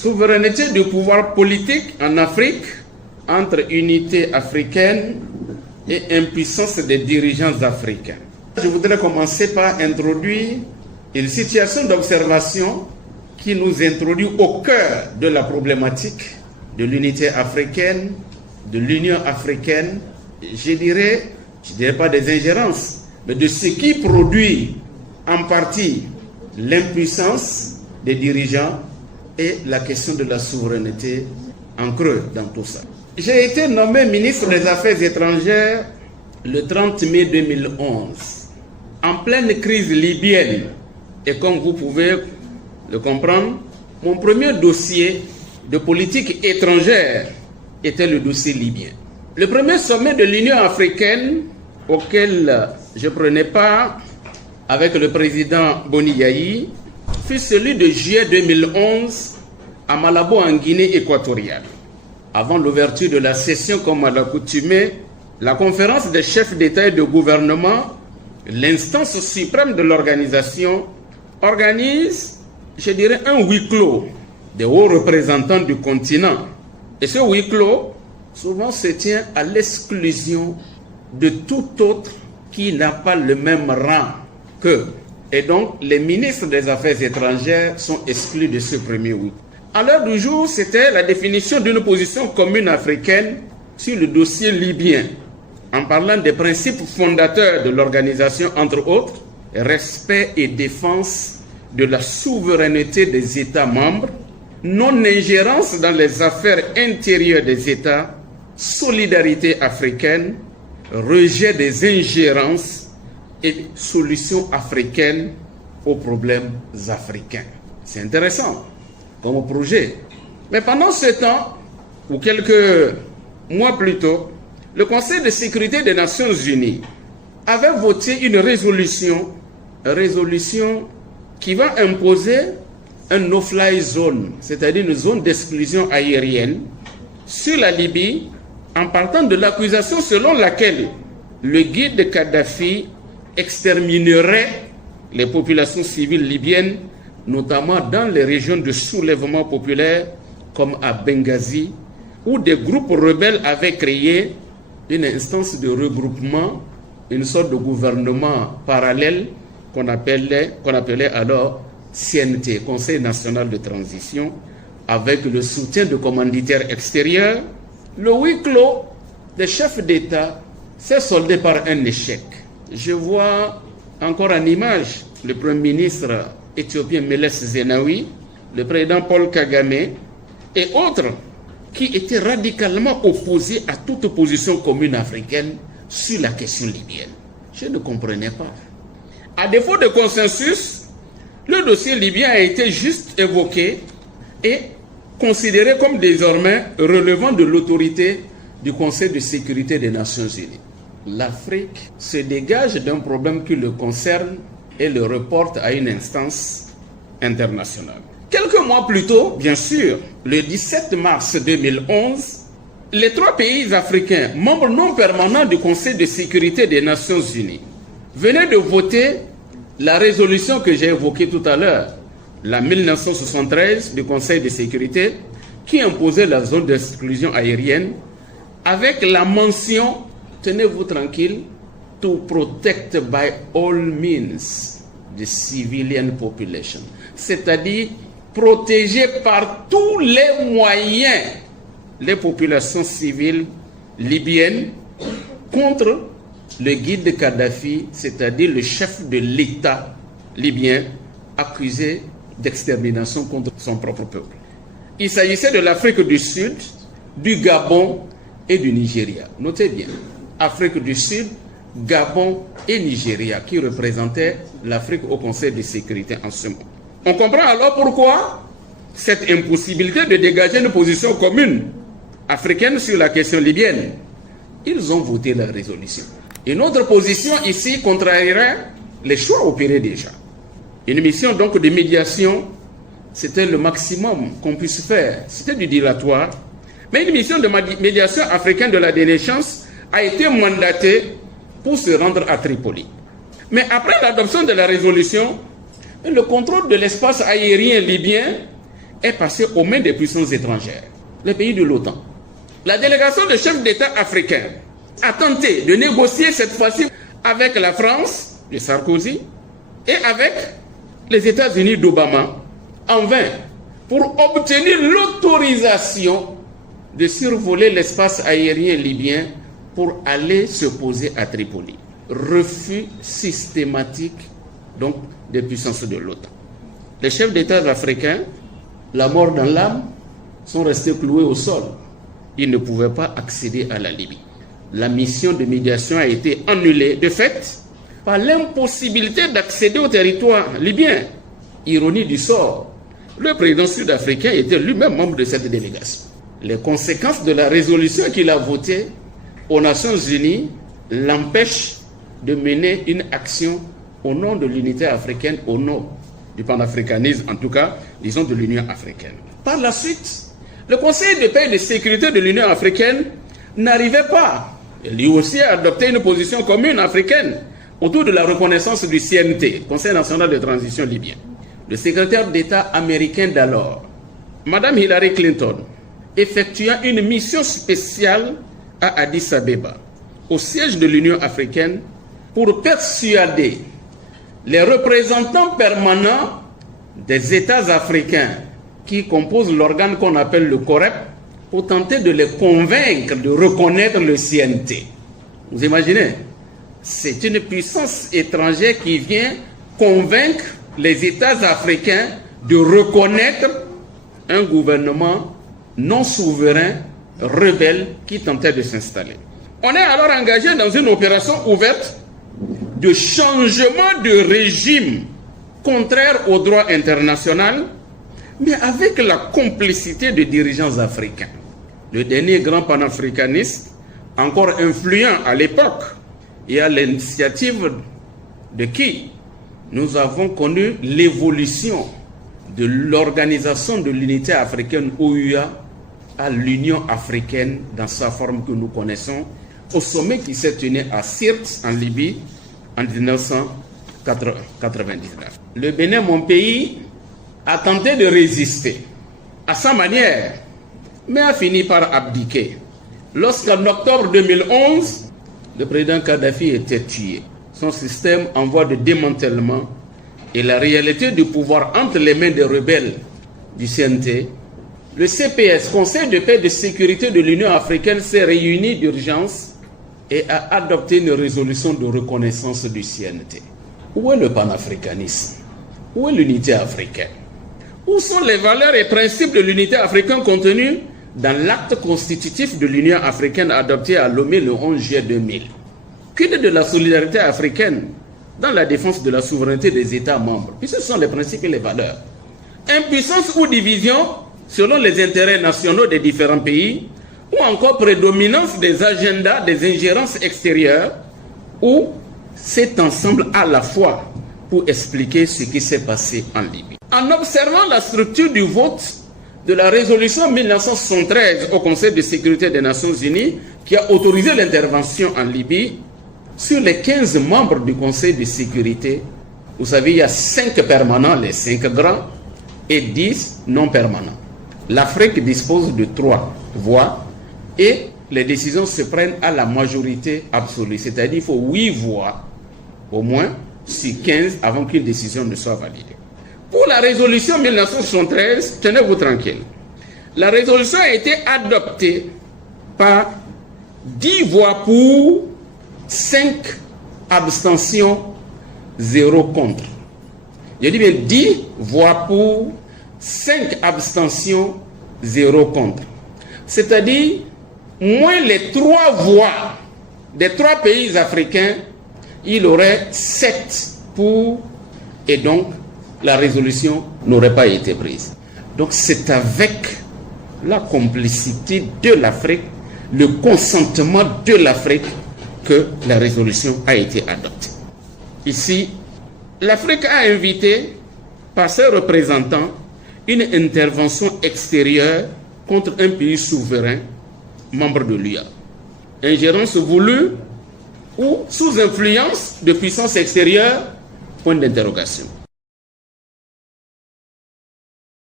Souveraineté du pouvoir politique en Afrique entre unité africaine et impuissance des dirigeants africains. Je voudrais commencer par introduire une situation d'observation qui nous introduit au cœur de la problématique de l'unité africaine, de l'Union africaine, je dirais pas des ingérences, mais de ce qui produit en partie l'impuissance des dirigeants et la question de la souveraineté en creux dans tout ça. J'ai été nommé ministre des Affaires étrangères le 30 mai 2011, en pleine crise libyenne. Et comme vous pouvez le comprendre, mon premier dossier de politique étrangère était le dossier libyen. Le premier sommet de l'Union africaine auquel je prenais part avec le président Boni Yayi fut celui de juillet 2011 à Malabo en Guinée équatoriale. Avant l'ouverture de la session comme à l'accoutumée, la conférence des chefs d'État et de gouvernement, l'instance suprême de l'organisation, organise, je dirais, un huis clos des hauts représentants du continent. Et ce huis clos, souvent se tient à l'exclusion de tout autre qui n'a pas le même rang qu'eux. Et donc, les ministres des Affaires étrangères sont exclus de ce premier huis. À l'heure du jour, c'était la définition d'une position commune africaine sur le dossier libyen, en parlant des principes fondateurs de l'organisation, entre autres, respect et défense de la souveraineté des États membres, non-ingérence dans les affaires intérieures des États, solidarité africaine, rejet des ingérences et solutions africaines aux problèmes africains. C'est intéressant comme projet. Mais pendant ce temps, ou quelques mois plus tôt, le Conseil de sécurité des Nations Unies avait voté une résolution qui va imposer un no-fly zone, c'est-à-dire une zone d'exclusion aérienne sur la Libye, en partant de l'accusation selon laquelle le guide Kadhafi exterminerait les populations civiles libyennes, notamment dans les régions de soulèvement populaire comme à Benghazi, où des groupes rebelles avaient créé une instance de regroupement, une sorte de gouvernement parallèle qu'on appelait alors CNT, Conseil national de transition, avec le soutien de commanditaires extérieurs. Le huis clos des chefs d'État s'est soldé par un échec. Je vois encore en image le Premier ministre éthiopien Meles Zenawi, le président Paul Kagame et autres qui étaient radicalement opposés à toute position commune africaine sur la question libyenne. Je ne comprenais pas. À défaut de consensus, le dossier libyen a été juste évoqué et considéré comme désormais relevant de l'autorité du Conseil de sécurité des Nations Unies. L'Afrique se dégage d'un problème qui le concerne et le reporte à une instance internationale. Quelques mois plus tôt, bien sûr, le 17 mars 2011, les 3 pays africains, membres non permanents du Conseil de sécurité des Nations Unies, venaient de voter la résolution que j'ai évoquée tout à l'heure, la 1973 du Conseil de sécurité, qui imposait la zone d'exclusion aérienne avec la mention, tenez-vous tranquille, to protect by all means the civilian population, c'est-à-dire protéger par tous les moyens les populations civiles libyennes contre le guide Kadhafi, c'est-à-dire le chef de l'État libyen accusé d'extermination contre son propre peuple. Il s'agissait de l'Afrique du Sud, du Gabon et du Nigeria. Notez bien, Afrique du Sud, Gabon et Nigeria qui représentaient l'Afrique au Conseil de sécurité en ce moment. On comprend alors pourquoi cette impossibilité de dégager une position commune africaine sur la question libyenne. Ils ont voté la résolution. Une autre position ici contrarierait les choix opérés déjà. Une mission donc de médiation, c'était le maximum qu'on puisse faire. C'était du dilatoire. Mais une mission de médiation africaine de la déchéance a été mandatée pour se rendre à Tripoli. Mais après l'adoption de la résolution, le contrôle de l'espace aérien libyen est passée aux mains des puissances étrangères, les pays de l'OTAN. La délégation de chefs d'État africains a tenté de négocier cette fois-ci avec la France de Sarkozy et avec les États-Unis d'Obama en vain pour obtenir l'autorisation de survoler l'espace aérien libyen pour aller se poser à Tripoli. Refus systématique donc des puissances de l'OTAN. Les chefs d'État africains, la mort dans l'âme, sont restés cloués au sol. Ils ne pouvaient pas accéder à la Libye. La mission de médiation a été annulée de fait par l'impossibilité d'accéder au territoire libyen. Ironie du sort, le président sud-africain était lui-même membre de cette délégation. Les conséquences de la résolution qu'il a votée aux Nations Unies l'empêchent de mener une action au nom de l'unité africaine, au nom du panafricanisme, en tout cas, disons de l'Union africaine. Par la suite, le Conseil de paix et de sécurité de l'Union africaine n'arrivait pas, lui aussi, à adopter une position commune africaine autour de la reconnaissance du CNT, Conseil national de transition libyen. Le secrétaire d'État américain d'alors, Mme Hillary Clinton, effectua une mission spéciale à Addis Abeba, au siège de l'Union africaine, pour persuader les représentants permanents des États africains qui composent l'organe qu'on appelle le COREP, pour tenter de les convaincre de reconnaître le CNT. Vous imaginez? C'est une puissance étrangère qui vient convaincre les États africains de reconnaître un gouvernement non souverain, rebelle, qui tentait de s'installer. On est alors engagé dans une opération ouverte de changement de régime contraire au droit international, mais avec la complicité de dirigeants africains. Le dernier grand panafricaniste, encore influent à l'époque, et à l'initiative de qui nous avons connu l'évolution de l'Organisation de l'Unité africaine OUA à l'Union africaine dans sa forme que nous connaissons, au sommet qui s'est tenu à Sirte en Libye en 1999. Le Bénin, mon pays, a tenté de résister à sa manière, mais a fini par abdiquer. Lorsqu'en octobre 2011, le président Kadhafi était tué, son système en voie de démantèlement et la réalité du pouvoir entre les mains des rebelles du CNT, le CPS, Conseil de paix et de sécurité de l'Union africaine, s'est réuni d'urgence et a adopté une résolution de reconnaissance du CNT. Où est le panafricanisme? Où est l'unité africaine? Où sont les valeurs et principes de l'unité africaine contenus dans l'acte constitutif de l'Union africaine adopté à Lomé le 11 juillet 2000? Quid de la solidarité africaine dans la défense de la souveraineté des États membres? Puis ce sont les principes et les valeurs. Impuissance ou division selon les intérêts nationaux des différents pays, ou encore prédominance des agendas, des ingérences extérieures, ou c'est ensemble à la fois pour expliquer ce qui s'est passé en Libye. En observant la structure du vote de la résolution 1973 au Conseil de sécurité des Nations Unies qui a autorisé l'intervention en Libye, sur les 15 membres du Conseil de sécurité, vous savez, il y a 5 permanents, les 5 grands, et 10 non permanents. L'Afrique dispose de 3 voix et les décisions se prennent à la majorité absolue, c'est-à-dire qu'il faut 8 voix au moins sur 15 avant qu'une décision ne soit validée. Pour la résolution 1973, tenez-vous tranquille, la résolution a été adoptée par 10 voix pour, 5 abstentions, 0 contre. Je dis bien 10 voix pour, 5 abstentions, 0 contre. C'est-à-dire, moins les 3 voix des 3 pays africains, il aurait 7 pour, et donc la résolution n'aurait pas été prise. Donc c'est avec la complicité de l'Afrique, le consentement de l'Afrique que la résolution a été adoptée. Ici, l'Afrique a invité, par ses représentants, une intervention extérieure contre un pays souverain, membre de l'UA. Ingérence voulue ou sous influence de puissances extérieures? Point d'interrogation.